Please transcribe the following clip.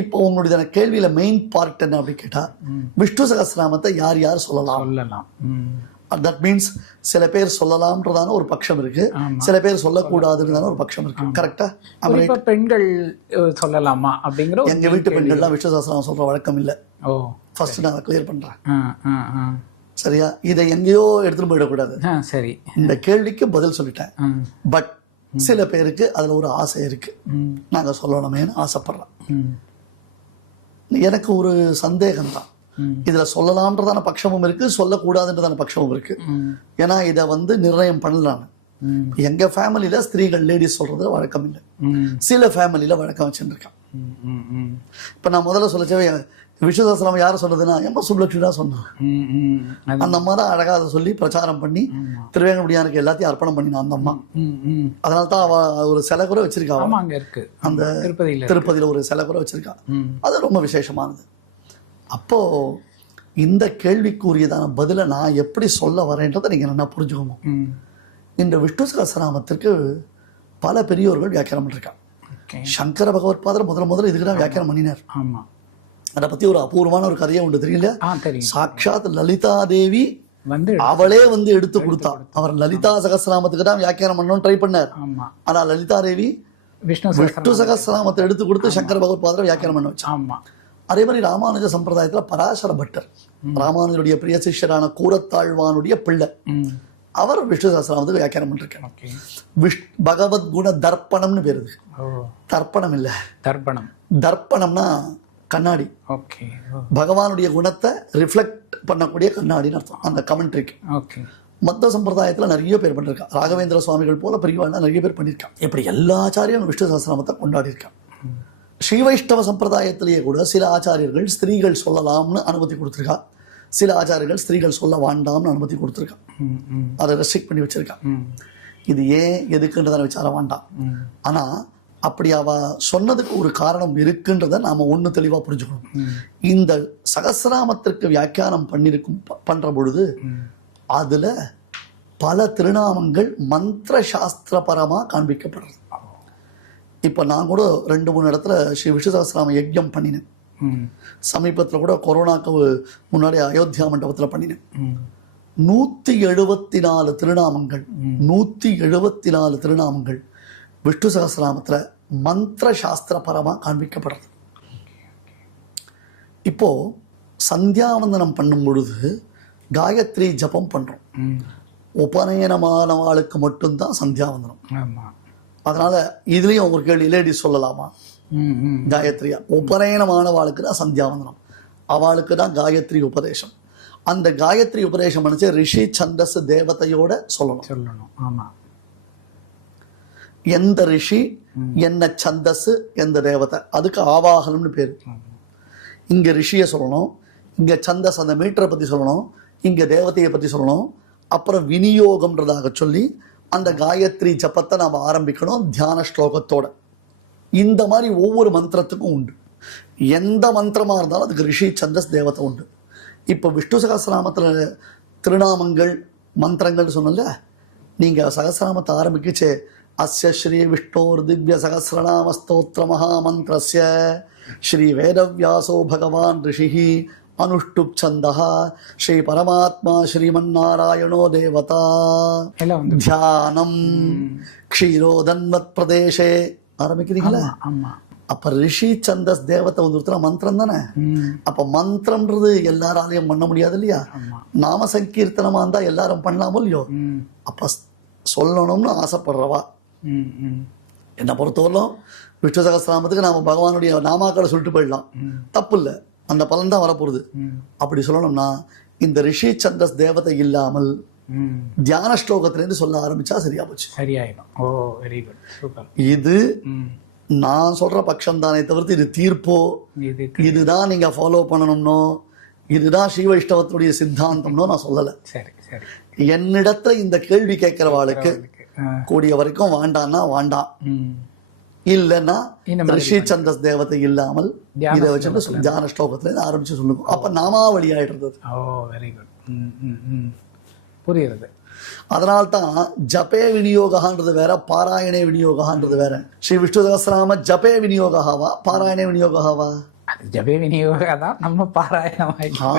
இப்போ உங்களுடைய கேள்வியில மெயின் பார்ட் என்ன அப்படி கேட்டா விஷ்ணு சகஸ்ரநாமத்தை யார் யார் சொல்லலாம்? சொல்லலாம். தட் மீன்ஸ் சில பேர் சொல்லலாம்ன்றதான ஒரு பட்சம் இருக்கு. சில பேர் சொல்லக்கூடாதுன்றதான ஒரு பட்சம் இருக்கு. கரெக்டா பெண்கள் சொல்லலாமா அப்படிங்கிற எங்க வீட்டு பெண்கள்லாம் விஷ்ணு சகஸ்ரநாமம் சொல்ற வழக்கம் இல்லை. ஓ ஃபர்ஸ்ட் நான் கிளியர் பண்றேன். சரியா? இதை எங்கேயோ எடுத்துட்டு போயிடக்கூடாது. சரி. இந்த கேள்விக்கு பதில் சொல்லிட்டேன். பட் சில பேருக்கு அதுல ஒரு ஆசை இருக்கு. நாங்க சொல்லணுமேன்னு ஆசைப்படுறோம். எனக்கு ஒரு சந்தேகம் தான். இதுல சொல்லலாம்ன்றதான பட்சமும் இருக்கு சொல்லக்கூடாதுன்றதான பட்சமும் இருக்கு. ஏன்னா இதை வந்து நிர்ணயம் பண்ணலாம். ம். எங்க ஃபேமிலியில ஸ்திரீகள் லேடிஸ் சொல்றது வழக்கம் இல்லை. சில ஃபேமிலியில வழக்கம் வச்சுருக்கான் இப்ப நான் முதல்ல சொல்லச்சவே விஸ்வதாசனம் யார் சொல்றதுன்னா எம்ப சுப்லட்சுமி தான் சொன்னான் அந்த அம்மா தான் அழகா அதை சொல்லி பிரச்சாரம் பண்ணி திருவேங்கமுடியானுக்கு எல்லாத்தையும் அர்ப்பணம் பண்ணினான் அந்த அம்மா. அதனால தான் அவ ஒரு சிலை கூட வச்சிருக்கா அங்க இருக்கு. அந்த திருப்பதியில திருப்பதியில ஒரு சிலை கூட வச்சிருக்கா. அது ரொம்ப விசேஷமானது. அப்போ இந்த கேள்விக்குரியதான பதிலை நான் எப்படி சொல்ல வரேன்றதை நீங்க நல்லா புரிஞ்சுக்கணும் இந்த விஷ்ணு சகஸ்ரநாமத்திற்கு பல பெரியோர்கள் வியாக்கியானம் பண்ணிருக்காங்க சங்கர பகவத் பாதர் முதல்ல முதல்ல இதுக்கு தான் வியாக்கியானம் பண்ணினார். ஆமா. அதை பத்தி ஒரு அபூர்வமான ஒரு கதையே உண்டு தெரியல சாட்சாத் லலிதா தேவி வந்து அவளே வந்து எடுத்து கொடுத்தா. அவர் லலிதா சகஸ்ரநாமத்துக்கு தான் வியாக்கியானம் பண்ணணும்னு ட்ரை பண்ணார். ஆமா. ஆனா லலிதா தேவி விஷ்ணு விஷ்ணு சகஸ்ரநாமத்தை எடுத்து கொடுத்து சங்கர பகவத் பாதரை வியாக்கியானம் பண்ண வச்சா ஆமா. அதே மாதிரி ராமானுஜ சம்பிரதாயத்துல பராசர பட்டர் ராமானுஜருடைய பிரிய சிஷ்யரான கூரத்தாழ்வானுடைய பிள்ளை. அவர் விஷ்ணு சகஸ்ரநாமத்துக்கு வியாக்கியானம் பண்ணிருக்காங்க ஓகே. விஷ் பகவத் குண தர்ப்பணம்னு பேர் இருக்கு ஓ. தர்ப்பணம் இல்ல. தர்ப்பணம். தர்ப்பணம்னா கண்ணாடி. ஓகே ஓ பகவானுடைய குணத்தை ரிஃப்ளெக்ட் பண்ணக்கூடிய கண்ணாடின்னு அர்த்தம். அந்த கமெண்ட்ரிக்கு ஓகே மத்த சம்பிரதாயத்துல நிறைய பேர் பண்ணிருக்கா ராகவேந்திர சுவாமிகள் போல பெரியவாள்லாம் நிறைய பேர் பண்ணியிருக்கான் இப்படி எல்லா ஆச்சாரியும் விஷ்ணு சகஸ்ரநாமத்தை கொண்டாடி இருக்கான் ஸ்ரீ வைஷ்ணவ சம்பிரதாயத்திலேயே கூட சில ஆச்சாரியர்கள் ஸ்திரீகள் சொல்லலாம்னு அனுமதி கொடுத்துருக்கா. சில ஆச்சாரியர்கள் ஸ்திரீகள் சொல்ல வேண்டாம்னு அனுமதி கொடுத்துருக்கா. ம் ம் அதை ரெஸ்ட்ரிக்ட் பண்ணி வச்சிருக்கா. இது ஏன் எதுக்குன்றதான விசாரம் வேண்டாம். ம் ஆனா அப்படி அவ சொன்னதுக்கு ஒரு காரணம் இருக்குன்றத நாம ஒண்ணு தெளிவா புரிஞ்சுக்கணும். இந்த சகசிராமத்திற்கு வியாக்கியானம் பண்ணிருக்கும் ப- பண்ற பொழுது அதில் அதுல பல திருநாமங்கள் மந்திர சாஸ்திரபரமா காண்பிக்கப்படுறது. இப்போ நான் கூட ரெண்டு மூணு இடத்துல ஸ்ரீ விஷ்ணு சகசிராம யஜ்யம் பண்ணினேன். சமீபத்தில் கூட கொரோனாக்கு முன்னாடி அயோத்தியா மண்டபத்தில் பண்ணினேன். நூற்றி எழுபத்தி நாலு திருநாமங்கள் நூற்றி எழுபத்தி நாலு திருநாமங்கள் விஷ்ணு சகசிராமத்தில் மந்திர சாஸ்திரபரமா காண்பிக்கப்படுறது. இப்போ சந்தியாவந்தனம் பண்ணும் பொழுது காயத்ரி ஜபம் பண்றோம். ம். உபநயனமானவாளுக்கு மட்டும்தான் சந்தியாவந்தனம். ஆமா. அதனால இதுலயும் ஒரு கேள்வி லேடிஸ் சொல்லலாமா? காயத்ரியா. உபநயனமானவாளுக்கு தான் சந்தியாவந்தனம். அவளுக்கு தான் காயத்ரி உபதேசம். அந்த காயத்ரி உபதேசம் பண்ணிச்சு ரிஷி சந்தஸ் தேவதையோட சொல்லணும். சொல்லணும். ஆமா. எந்த ரிஷி என்ன சந்தஸ் எந்த தேவதை. அதுக்கு ஆவாகனம்னு பேர். இங்கே ரிஷியை சொல்லணும் இங்கே சந்தஸ் அந்த மீட்டரை பற்றி சொல்லணும் இங்கே தேவதையை பற்றி சொல்லணும். அப்புறம் விநியோகம்ன்றதாக சொல்லி அந்த காயத்ரி ஜபத்தை நாம் ஆரம்பிக்கணும் தியான ஸ்லோகத்தோட. இந்த மாதிரி ஒவ்வொரு மந்திரத்துக்கும் உண்டு. எந்த மந்திரமாக இருந்தாலும் அதுக்கு ரிஷி சந்தஸ் தேவதை உண்டு. இப்போ விஷ்ணு சகசிரநாமத்தில் திருநாமங்கள் மந்திரங்கள்னு சொன்னல நீங்கள் சகசிரநாமத்தை ஆரம்பிக்கச்சே அஸ்ய ஸ்ரீ விஷ்ணோர் திவ்ய சகசிரநாம ஸ்தோத்திர மகாமந்திரஸ்ய ஸ்ரீ வேதவியாசோ பகவான் ரிஷிஹி அனுஷ்டுப் சந்தா ஸ்ரீ பரமாத்மா ஸ்ரீமன்னாராயணோ தேவதா தியானம் க்ஷீரோதன்வத் பிரதேசே ஆரம்பிக்கிறீங்களா ஆமா அப்ப ரிஷி சந்தஸ் தேவத்தை வந்து மந்திரம் தானே அப்ப மந்திரம்ன்றது எல்லாராலையும் பண்ண முடியாது இல்லையா நாம சங்கீர்த்தனமா இருந்தா எல்லாரும் பண்ணலாமோ இல்லையோ அப்ப சொல்லணும்னு ஆசைப்படுறவா என்னை பொறுத்தவரையிலும் விஷ்ணு சகஸ்திராமத்துக்கு நாம பகவானுடைய நாமாக்களை சொல்லிட்டு போயிடலாம். தப்பு இல்லை அந்த பலன் தான் வரப்போகுது. அப்படி சொல்லணும்னா இந்த ரிஷி சந்தஸ் தேவதை இல்லாமல் தியான ஸ்லோகத்திலேருந்து சொல்ல ஆரம்பிச்சா சரியா போச்சு. சரியாயிடும். ஓ வெரி குட் சூப்பர் இது நான் சொல்ற பட்சம் தானே தவிர்த்து இது தீர்ப்போ? இது இதுதான் நீங்க ஃபாலோ பண்ணணும்னோ? இதுதான் ஸ்ரீ வைஷ்ணவத்துடைய சித்தாந்தம்னோ நான் சொல்லல. சரி சரி. என்னிடத்துல இந்த கேள்வி கேட்கிறவாளுக்கு கூடிய வரைக்கும் வேண்டாம்னா வேண்டாம் இல்லைன்னா ரிஷி சந்தஸ் தேவதை இல்லாமல் இதை வச்சுட்டு தியான ஸ்லோகத்துல ஆரம்பிச்சு சொல்லுங்க. அப்ப நாமாவளி ஆயிடுறது ஓ வெரி குட் புரியுறது அதனால்தான் ஜபே விநியோகான்றது வேற பாராயணே விநியோகான்றது வேற. ஸ்ரீ விஷ்ணு சகஸ்ரநாம ஜபே விநியோகாவா பாராயணே விநியோகாவா ஜபே விநியோகம் தான் நம்ம பாராயணமாய் ஆ.